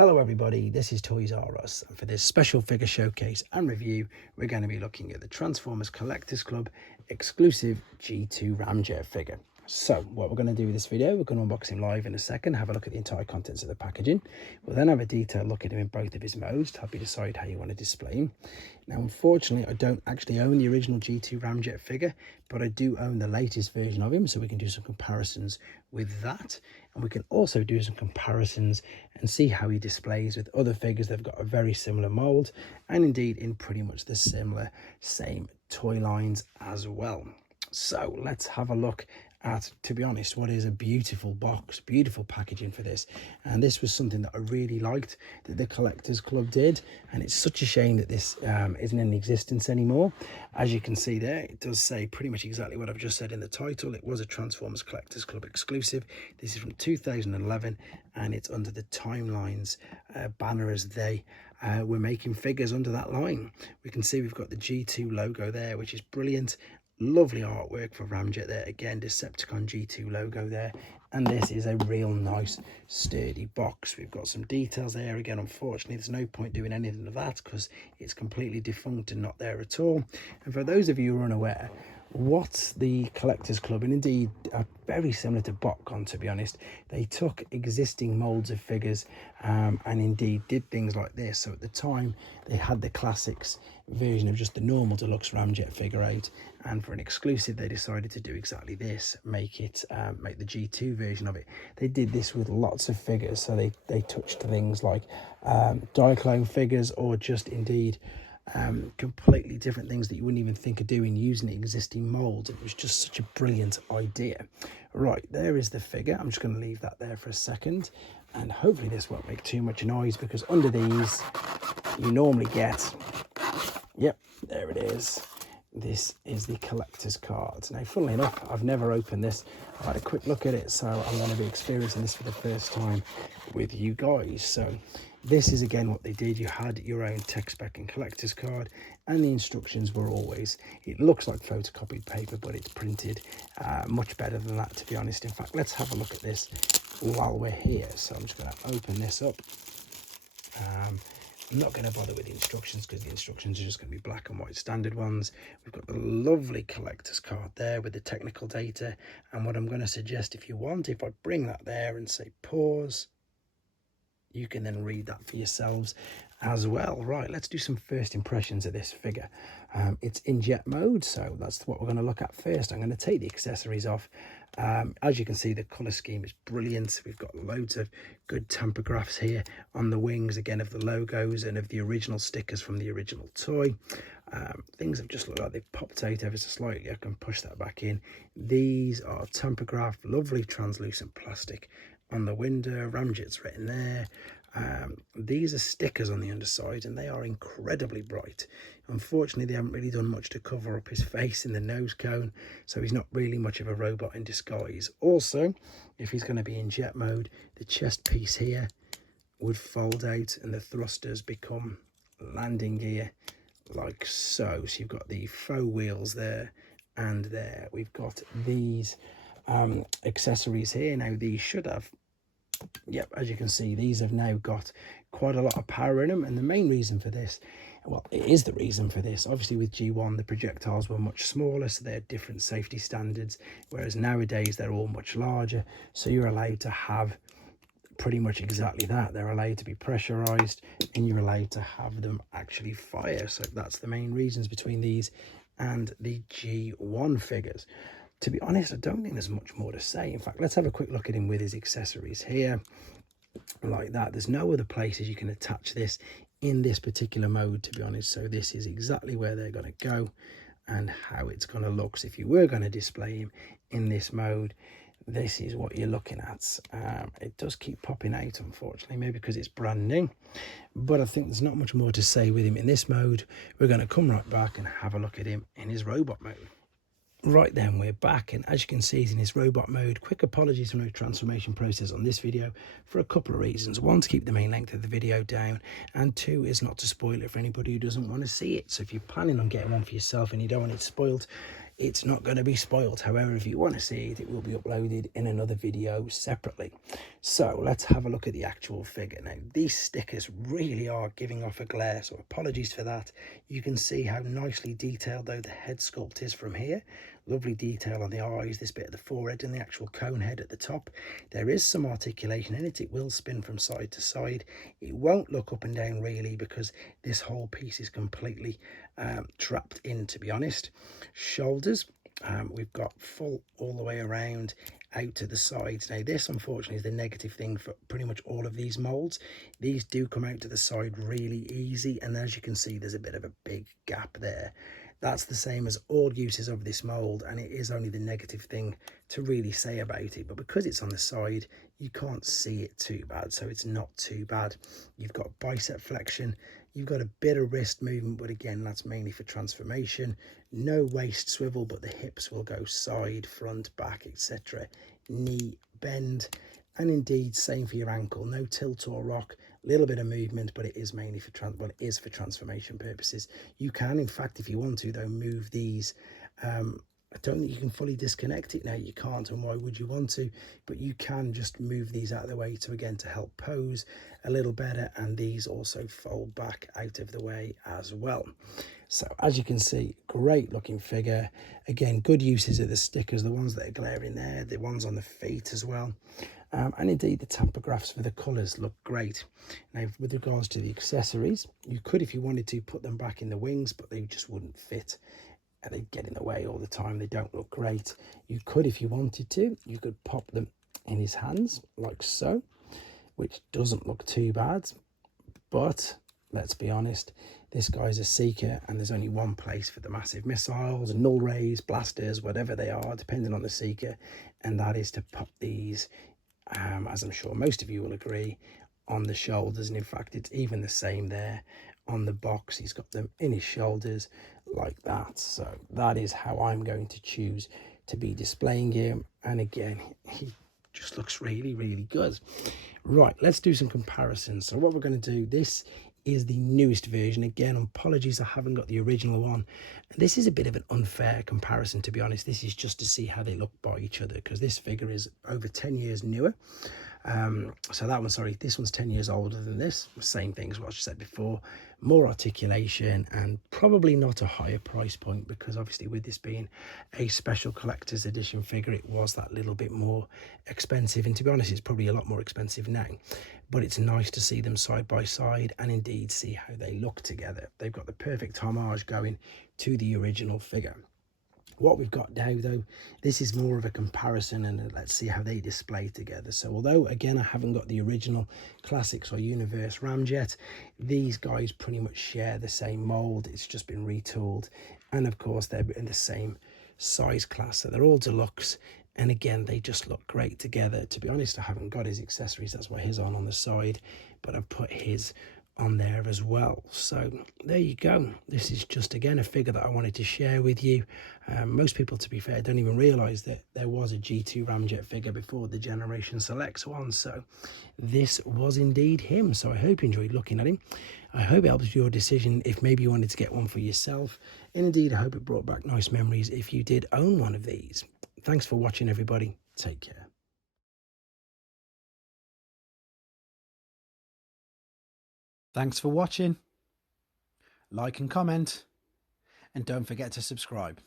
Hello everybody, this is Toys R Us, and for this special figure showcase and review we're going to be looking at the Transformers Collectors Club exclusive G2 Ramjet figure. So what we're going to do with this video, we're going to unbox him live in a second, have a look at the entire contents of the packaging. We'll then have a detailed look at him in both of his modes to help you decide how you want to display him. Now unfortunately I don't actually own the original G2 Ramjet figure, but I do own the latest version of him, so we can do some comparisons with that, and we can also do some comparisons and see how he displays with other figures that have got a very similar mold and indeed in pretty much the same toy lines as well. So let's have a look at, to be honest, what is a beautiful box, beautiful packaging for this. And this was something that I really liked that the Collectors Club did, and it's such a shame that this isn't in existence anymore. As you can see there, it does say pretty much exactly what I've just said in the title. It was a Transformers Collectors Club exclusive. This is from 2011 and it's under the Timelines banner, as they were making figures under that line. We can see we've got the G2 logo there, which is brilliant. Lovely artwork for Ramjet there, again Decepticon G2 logo there, and this is a real nice sturdy box. We've got some details there. Again, unfortunately there's no point doing anything of that because it's completely defunct and not there at all. And for those of you who are unaware what the Collectors Club, and indeed are very similar to BotCon, to be honest, they took existing molds of figures and indeed did things like this. So at the time they had the classics version of just the normal deluxe Ramjet figure 8, and for an exclusive they decided to do exactly this, make the G2 version of it. They did this with lots of figures, so they touched things like diaclone figures, or just indeed completely different things that you wouldn't even think of doing using the existing mold. It was just such a brilliant idea. Right, there is the figure. I'm just going to leave that there for a second, and hopefully this won't make too much noise, because under these you normally get, yep, there it is. This is the collector's card. Now, funnily enough, I've never opened this. I had a quick look at it, so I'm going to be experiencing this for the first time with you guys. So this is again what they did. You had your own tech spec and collector's card, and the instructions were always, it looks like photocopied paper, but it's printed much better than that, to be honest. In fact, let's have a look at this while we're here. So I'm just going to open this up. I'm not going to bother with the instructions because the instructions are just going to be black and white standard ones. We've got the lovely collector's card there with the technical data, and what I'm going to suggest, if you want, if I bring that there and say pause, you can then read that for yourselves as well. Right, let's do some first impressions of this figure. It's in jet mode, so that's what we're going to look at first. I'm going to take the accessories off. As you can see, the color scheme is brilliant. We've got loads of good tampographs here on the wings, again, of the logos and of the original stickers from the original toy. Things have just looked like they've popped out ever so slightly. I can push that back in. These are tampograph, lovely translucent plastic on the window. Ramjet's written there. These are stickers on the underside, and they are incredibly bright. Unfortunately, they haven't really done much to cover up his face in the nose cone, so he's not really much of a robot in disguise. Also, if he's going to be in jet mode, the chest piece here would fold out and the thrusters become landing gear like so. So you've got the faux wheels there and there. We've got these accessories here. Now these should have, yep, as you can see, these have now got quite a lot of power in them, and the main reason for this, well, it is the reason for this, obviously with G1 the projectiles were much smaller, so they had different safety standards, whereas nowadays they're all much larger, so you're allowed to have pretty much exactly that. They're allowed to be pressurized and you're allowed to have them actually fire. So that's the main reasons between these and the G1 figures. To be honest, I don't think there's much more to say. In fact, let's have a quick look at him with his accessories here. Like that. There's no other places you can attach this in this particular mode, to be honest. So this is exactly where they're going to go and how it's going to look. So if you were going to display him in this mode, this is what you're looking at. It does keep popping out, unfortunately, maybe because it's brand new, but I think there's not much more to say with him in this mode. We're going to come right back and have a look at him in his robot mode. Right then, we're back, and as you can see, he's in his robot mode. Quick apologies for no transformation process on this video for a couple of reasons. One, to keep the main length of the video down, and two is not to spoil it for anybody who doesn't want to see it. So if you're planning on getting one for yourself and you don't want it spoiled, it's not going to be spoiled. However, if you want to see it, it will be uploaded in another video separately. So let's have a look at the actual figure. Now, these stickers really are giving off a glare, so apologies for that. You can see how nicely detailed though the head sculpt is from here. Lovely detail on the eyes, this bit of the forehead and the actual cone head at the top. There is some articulation in it. It will spin from side to side. It won't look up and down really, because this whole piece is completely trapped in, to be honest. Shoulders, we've got full all the way around out to the sides. Now this unfortunately is the negative thing for pretty much all of these molds. These do come out to the side really easy, and as you can see there's a bit of a big gap there. That's the same as all uses of this mold, and it is only the negative thing to really say about it, but because it's on the side you can't see it too bad, so it's not too bad. You've got bicep flexion, you've got a bit of wrist movement, but again that's mainly for transformation. No waist swivel, but the hips will go side, front, back, etc. Knee bend, and indeed same for your ankle. No tilt or rock, a little bit of movement, but it is mainly for transformation purposes. You can, in fact, if you want to though, move these. I don't think you can fully disconnect it now. You can't, and why would you want to? But you can just move these out of the way to, again, to help pose a little better, and these also fold back out of the way as well. So as you can see, great looking figure. Again, good uses of the stickers, the ones that are glaring there, the ones on the feet as well. And indeed the tachographs for the colours look great. Now with regards to the accessories, you could, if you wanted to, put them back in the wings, but they just wouldn't fit and they get in the way all the time. They don't look great. You could, if you wanted to, you could pop them in his hands like so, which doesn't look too bad. But let's be honest, this guy's a seeker, and there's only one place for the massive missiles, null rays, blasters, whatever they are, depending on the seeker, and that is to pop these, as I'm sure most of you will agree, on the shoulders. And in fact it's even the same there on the box. He's got them in his shoulders like that. So that is how I'm going to choose to be displaying him, and again he just looks really, really good. Right, let's do some comparisons. So what we're going to do, this is the newest version. Again, apologies I haven't got the original one. This is a bit of an unfair comparison, to be honest. This is just to see how they look by each other, because this figure is over 10 years newer. So that one, sorry, this one's 10 years older than this. Same thing as what I said before, more articulation, and probably not a higher price point, because obviously with this being a special collector's edition figure, it was that little bit more expensive. And to be honest, it's probably a lot more expensive now, but it's nice to see them side by side and indeed see how they look together. They've got the perfect homage going to the original figure. What we've got now though, this is more of a comparison, and let's see how they display together. So although again I haven't got the original Classics or Universe Ramjet, these guys pretty much share the same mold. It's just been retooled, and of course they're in the same size class, so they're all deluxe, and again they just look great together. To be honest, I haven't got his accessories, that's why his on the side, but I've put his on there as well. So there you go. This is just again a figure that I wanted to share with you. Most people, to be fair, don't even realize that there was a G2 Ramjet figure before the Generation Selects one, so this was indeed him. So I hope you enjoyed looking at him. I hope it helps your decision if maybe you wanted to get one for yourself, and indeed I hope it brought back nice memories if you did own one of these. Thanks for watching, everybody. Take care. Thanks for watching. Like and comment, and don't forget to subscribe.